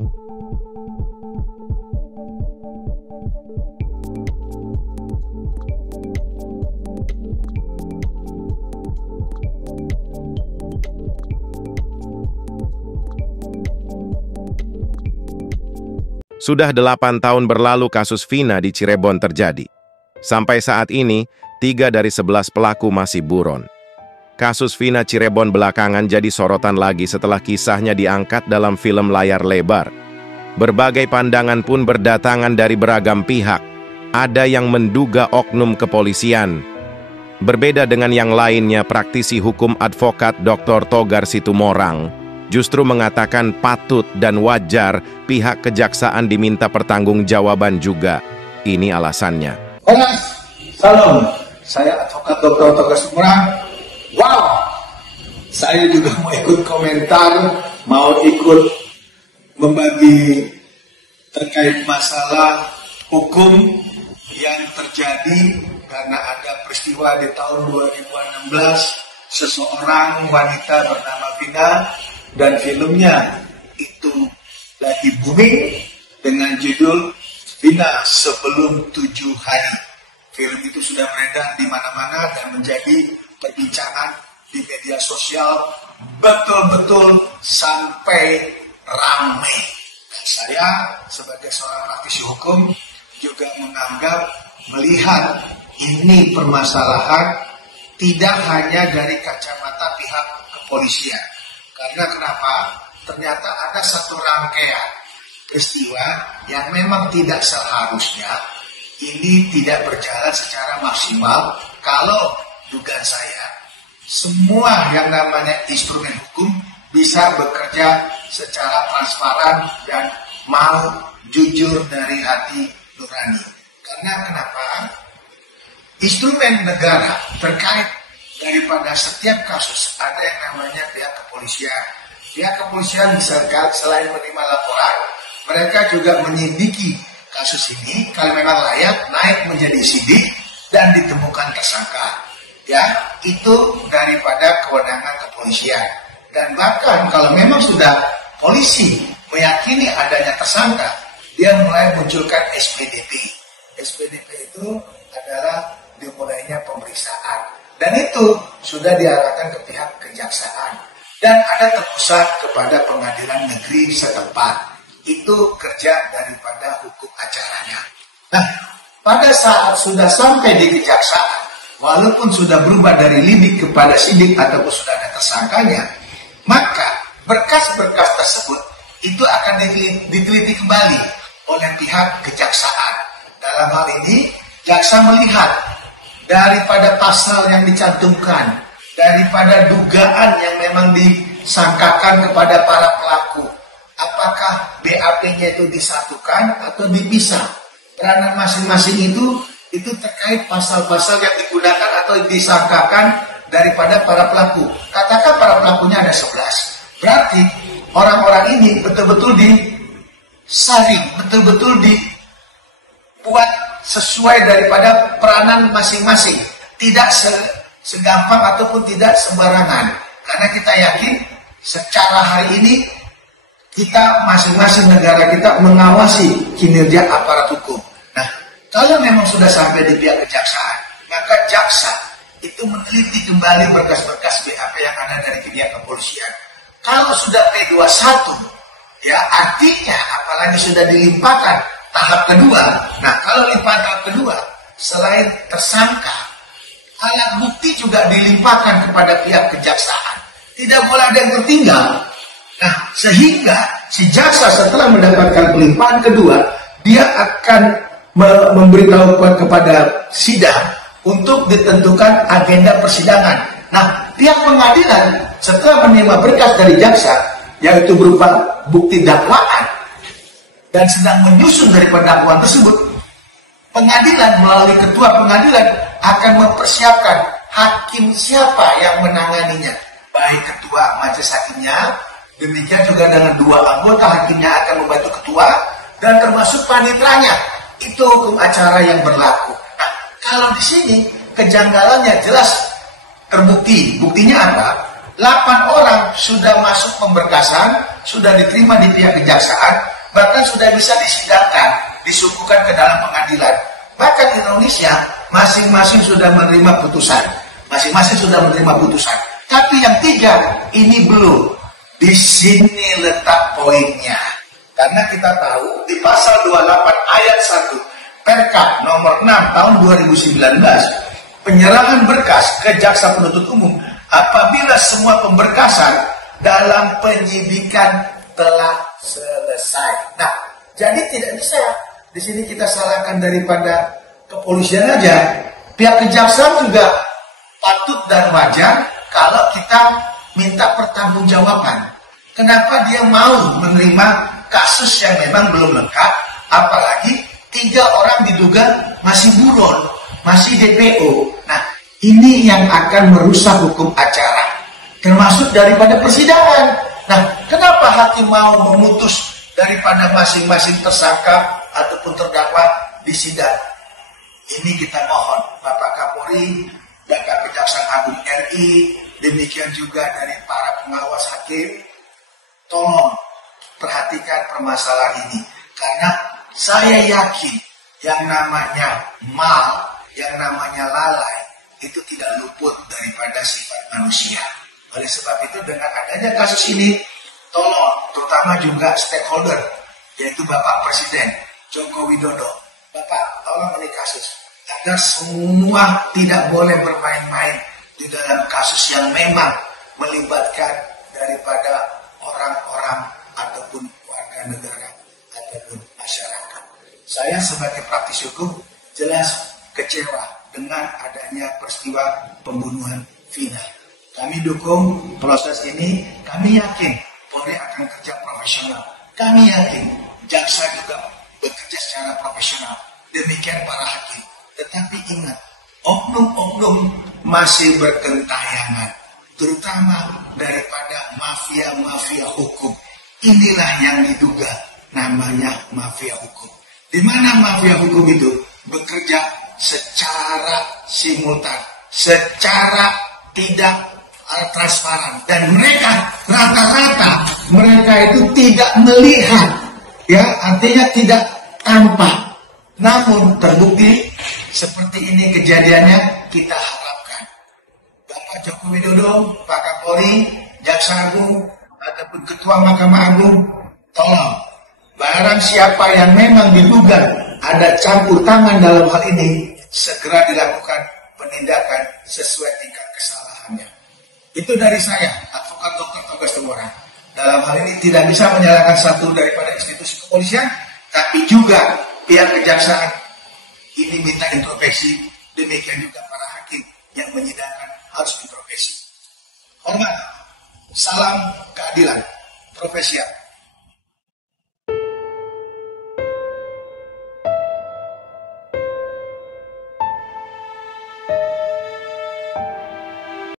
Sudah 8 tahun berlalu kasus Vina di Cirebon terjadi. Sampai saat ini, 3 dari 11 pelaku masih buron. Kasus Vina Cirebon belakangan jadi sorotan lagi setelah kisahnya diangkat dalam film layar lebar. Berbagai pandangan pun berdatangan dari beragam pihak. Ada yang menduga oknum kepolisian. Berbeda dengan yang lainnya, praktisi hukum advokat Dr. Togar Situmorang justru mengatakan patut dan wajar pihak kejaksaan diminta pertanggungjawaban juga. Ini alasannya. Salam, saya advokat Dr. Togar Situmorang. Wow, saya juga mau ikut komentar, mau ikut membagi terkait masalah hukum yang terjadi karena ada peristiwa di tahun 2016 seseorang wanita bernama Vina dan filmnya itu lagi booming dengan judul Vina Sebelum 7 Hari. Film itu sudah beredar di mana-mana dan menjadi perbincangan di media sosial betul-betul sampai ramai. Dan saya sebagai seorang praktisi hukum juga menganggap melihat ini permasalahan tidak hanya dari kacamata pihak kepolisian. Karena kenapa? Ternyata ada satu rangkaian peristiwa yang memang tidak seharusnya ini tidak berjalan secara maksimal. Kalau dugaan saya, semua yang namanya instrumen hukum bisa bekerja secara transparan dan mau jujur dari hati nurani. Karena kenapa? Instrumen negara terkait daripada setiap kasus ada yang namanya pihak kepolisian. Pihak kepolisian misalkan selain menerima laporan, mereka juga menyidiki kasus ini. Kalau memang layak, naik menjadi sidik dan ditemukan tersangka. Ya, itu daripada kewenangan kepolisian. Dan bahkan kalau memang sudah polisi meyakini adanya tersangka, dia mulai munculkan SPDP. SPDP itu adalah dimulainya pemeriksaan. Dan itu sudah diarahkan ke pihak kejaksaan. Dan ada terpusat kepada pengadilan negeri setempat. Itu kerja daripada hukum acaranya. Nah, pada saat sudah sampai di kejaksaan, walaupun sudah berubah dari lidik kepada sidik ataupun sudah ada tersangkanya, maka berkas-berkas tersebut itu akan diteliti kembali oleh pihak kejaksaan. Dalam hal ini, jaksa melihat daripada pasal yang dicantumkan, daripada dugaan yang memang disangkakan kepada para pelaku, apakah BAP-nya itu disatukan atau dipisah. Peranan masing-masing itu terkait pasal-pasal yang digunakan atau disangkakan daripada para pelaku. Katakan para pelakunya ada 11. Berarti orang-orang ini betul-betul disaring, betul-betul dibuat sesuai daripada peranan masing-masing. Tidak segampang ataupun tidak sembarangan. Karena kita yakin secara hari ini kita masing-masing negara kita mengawasi kinerja aparat hukum. Nah, kalau memang sudah sampai di pihak kejaksaan, maka jaksa itu meneliti kembali berkas-berkas BAP yang ada dari pihak kepolisian. Kalau sudah P21, ya artinya apalagi sudah dilimpahkan tahap kedua. Nah, kalau limpahan tahap kedua, selain tersangka, alat bukti juga dilimpahkan kepada pihak kejaksaan. Tidak boleh ada yang tertinggal. Nah, sehingga si jaksa setelah mendapatkan pelimpahan kedua, dia akan memberitahu kepada sidang untuk ditentukan agenda persidangan. Nah, pihak pengadilan setelah menerima berkas dari jaksa, yaitu berupa bukti dakwaan, dan sedang menyusun daripada dakwaan tersebut, pengadilan melalui ketua pengadilan akan mempersiapkan hakim siapa yang menanganinya. Baik ketua majelis hakimnya, demikian juga dengan 2 anggota hakimnya akan membantu ketua, dan termasuk panitranya. Itu hukum acara yang berlaku. Nah, kalau di sini kejanggalannya jelas terbukti. Buktinya apa? 8 orang sudah masuk pemberkasan, sudah diterima di pihak kejaksaan, bahkan sudah bisa disidangkan, disuguhkan ke dalam pengadilan. Bahkan di Indonesia, masing-masing sudah menerima putusan. Masing-masing sudah menerima putusan. Tapi yang 3, ini belum. Di sini letak poinnya. Karena kita tahu, di pasal 28 ayat 1, Perkap nomor 6 tahun 2019, penyerahan berkas ke jaksa penuntut umum apabila semua pemberkasan dalam penyidikan telah selesai. Nah, jadi tidak bisa di sini kita salahkan daripada kepolisian aja. Pihak kejaksaan juga patut dan wajar kalau kita minta pertanggungjawaban. Kenapa dia mau menerima kasus yang memang belum lengkap, apalagi 3 orang diduga masih buron, masih DPO. Nah, ini yang akan merusak hukum acara, termasuk daripada persidangan. Nah, kenapa hakim mau memutus daripada masing-masing tersangka ataupun terdakwa di sidang? Ini kita mohon Bapak Kapolri, Bapak Kejaksaan Agung RI, demikian juga dari para pengawas hakim, tolong perhatikan permasalahan ini. Karena saya yakin yang namanya mal, yang namanya lalai, itu tidak luput daripada sifat manusia. Oleh sebab itu dengan adanya kasus ini, tolong terutama juga stakeholder, yaitu Bapak Presiden Joko Widodo, Bapak tolong ini kasus, agar semua tidak boleh bermain-main di dalam kasus yang memang melibatkan daripada orang-orang ataupun warga negara ataupun masyarakat. Saya sebagai praktisi hukum jelas kecewa dengan adanya peristiwa pembunuhan Vina. Kami dukung proses ini, kami yakin Polri akan kerja profesional. Kami yakin jaksa juga bekerja secara profesional. Demikian para hakim. Tetapi ingat, oknum-oknum masih berkentayangan, terutama daripada mafia-mafia hukum. Inilah yang diduga namanya mafia hukum. Di mana mafia hukum itu bekerja secara simultan, secara tidak transparan, dan mereka rata-rata mereka itu tidak melihat, ya artinya tidak tampak. Namun terbukti seperti ini kejadiannya, kita harapkan Bapak Joko Widodo, Pak Kapolri, Jaksa Agung ataupun Ketua Mahkamah Agung, tolong barang siapa yang memang diduga ada campur tangan dalam hal ini, segera dilakukan penindakan sesuai tingkat kesalahannya. Itu dari saya, Advokat Dr. Togas Tumorang. Dalam hal ini tidak bisa menyalahkan satu daripada institusi kepolisian, tapi juga pihak kejaksaan. Ini minta introspeksi, demikian juga para hakim yang menyidangkan harus introspeksi. Hormat, salam keadilan, profesional.